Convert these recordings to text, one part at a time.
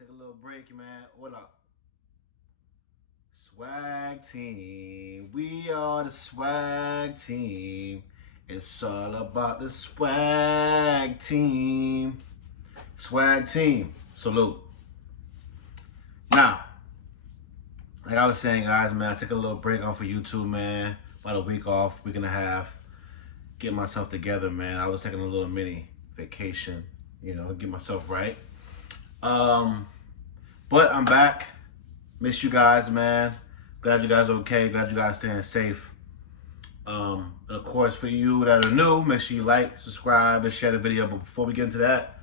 Take a little break, man. What up? Swag team. We are the swag team. It's all about the swag team. Swag team. Salute. Now, like I was saying, guys, man, I took a little break off of YouTube, man. About a week off, week and a half. Get myself together, man. I was taking a little mini vacation, get myself right. But I'm back. Miss you guys, man. Glad you guys are okay. Glad you guys staying safe. And of course, for you that are new, make sure you like, subscribe, and share the video. But before we get into that,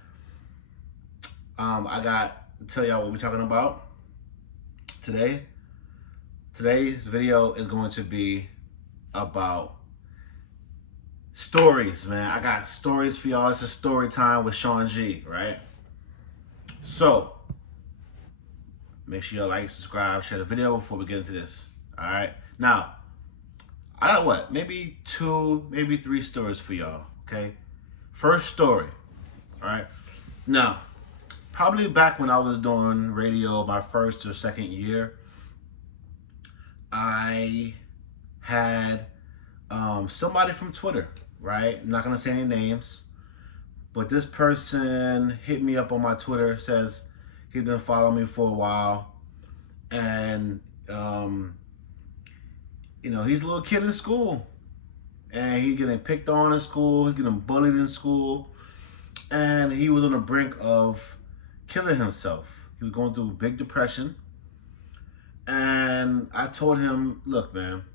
I got to tell y'all what we're talking about today. Today's video is going to be about stories, man. I got stories for y'all. It's a story time with Shaun G, right? So, make sure you like, subscribe, share the video before we get into this. All right. Now, I got what? Maybe 2, maybe 3 stories for y'all. Okay. First story. All right. Now, probably back when I was doing radio, my first or second year, I had somebody from Twitter. Right. I'm not gonna say any names, but this person hit me up on my Twitter. Says he's been following me for a while, and he's a little kid in school, and he's getting picked on in school. He's getting bullied in school, and he was on the brink of killing himself. He was going through a big depression, and I told him, "Look, man,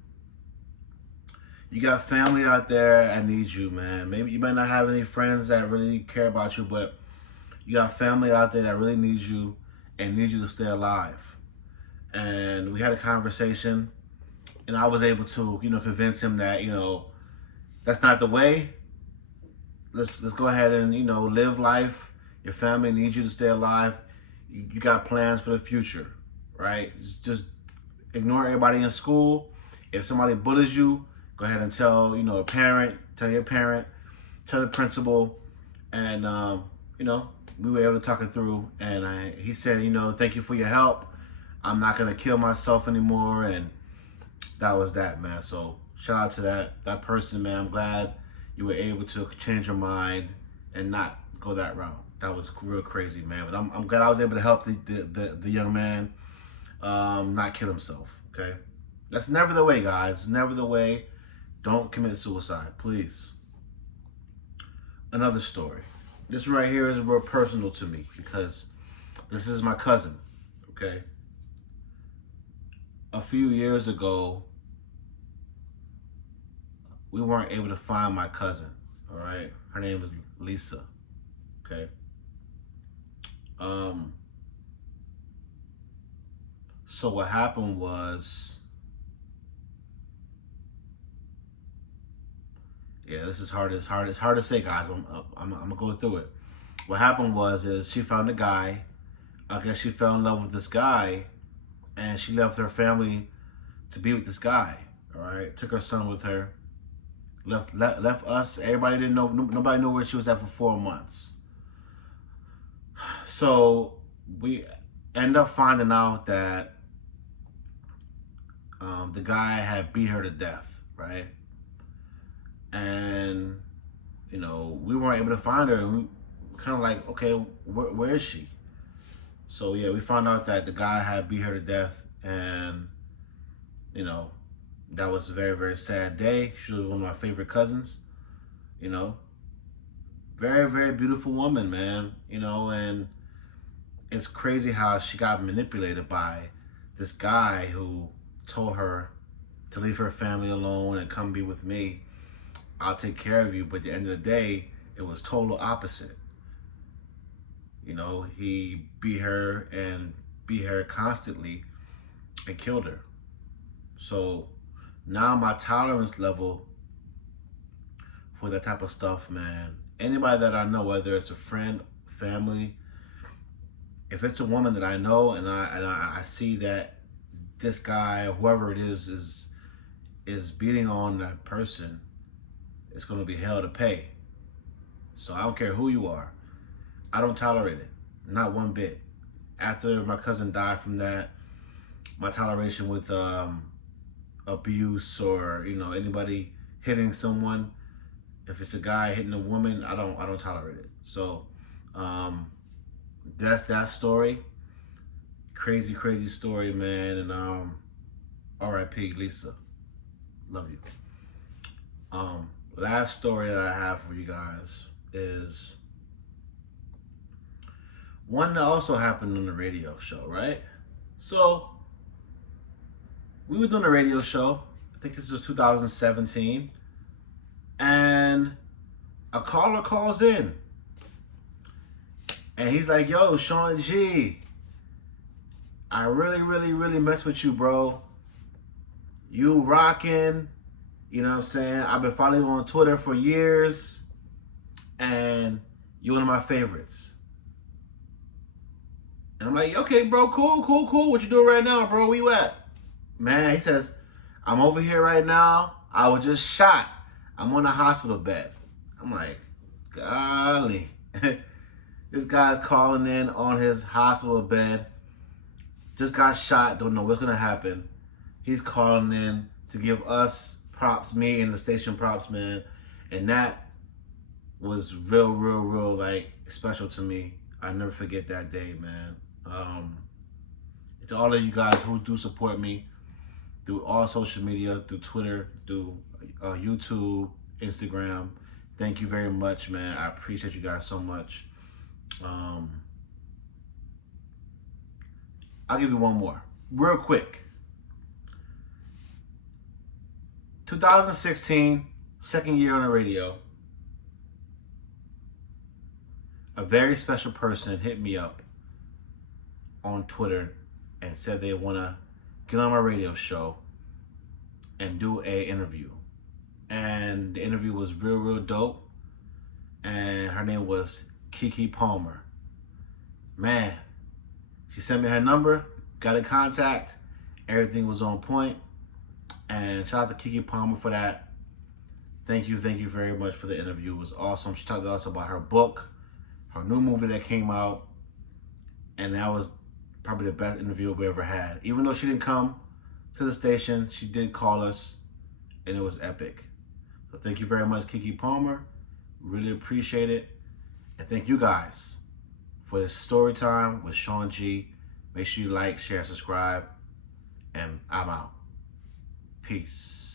you got family out there that needs you, man. Maybe you might not have any friends that really care about you, but you got family out there that really needs you and needs you to stay alive." And we had a conversation, and I was able to, convince him that, that's not the way. Let's go ahead and, live life. Your family needs you to stay alive. You got plans for the future, right? Just ignore everybody in school. If somebody bullies you, go ahead and tell, a parent, tell your parent, tell the principal, and, we were able to talk it through, and he said, "Thank you for your help. I'm not going to kill myself anymore," and that was that, man. So shout out to that person, man. I'm glad you were able to change your mind and not go that route. That was real crazy, man. But I'm glad I was able to help the young man not kill himself, okay? That's never the way, guys. Never the way. Don't commit suicide, please. Another story. This right here is real personal to me because this is my cousin, okay? A few years ago, we weren't able to find my cousin, all right? Her name is Lisa, okay? So what happened was, yeah, this is hard. It's hard to say, guys. I'm gonna go through it. What happened is she found a guy. I guess she fell in love with this guy, and she left her family to be with this guy. All right, took her son with her. Left us. Everybody didn't know. Nobody knew where she was at for 4 months. So we end up finding out that the guy had beat her to death. Right. And, we weren't able to find her. And we kind of like, okay, where is she? So, yeah, we found out that the guy had beat her to death. And, that was a very, very sad day. She was one of my favorite cousins, Very, very beautiful woman, man, And it's crazy how she got manipulated by this guy who told her to leave her family alone and come be with me. I'll take care of you. But at the end of the day, it was total opposite. He beat her constantly and killed her. So now my tolerance level for that type of stuff, man, anybody that I know, whether it's a friend, family, if it's a woman that I know and I see that this guy, whoever it is beating on that person, it's going to be hell to pay. So I don't care who you are. I don't tolerate it. Not one bit. after my cousin died from that, my toleration with abuse or anybody hitting someone, if it's a guy hitting a woman, I don't tolerate it. So that's that story. Crazy story, man. And R.I.P. Lisa. Love you. Last story that I have for you guys is one that also happened on the radio show, right? So we were doing a radio show. I think this was 2017. And a caller calls in. And he's like, yo, Shaun G, I really mess with you, bro. You rocking. You know what I'm saying? I've been following you on Twitter for years. And you're one of my favorites. And I'm like, okay, bro, cool. What you doing right now, bro? Where you at? Man, he says, I'm over here right now. I was just shot. I'm on a hospital bed. I'm like, golly. This guy's calling in on his hospital bed. Just got shot. Don't know what's going to happen. He's calling in to give us props, me and the station props, man. And that was real, like, special to me. I never forget that day, man. To all of you guys who do support me through all social media, through Twitter, through YouTube, Instagram, thank you very much, man. I appreciate you guys so much. I'll give you one more, real quick. 2016, second year on the radio. A very special person hit me up on Twitter and said they want to get on my radio show and do a interview. And the interview was real dope. And her name was Keke Palmer. Man, she sent me her number, got in contact, everything was on point. And shout out to Keke Palmer for that. Thank you very much for the interview. It was awesome. She talked to us about her book, her new movie that came out, and that was probably the best interview we ever had. Even though she didn't come to the station, she did call us, and it was epic. So thank you very much, Keke Palmer. Really appreciate it. And thank you guys for this story time with Shaun G. Make sure you like, share, subscribe, and I'm out. Peace.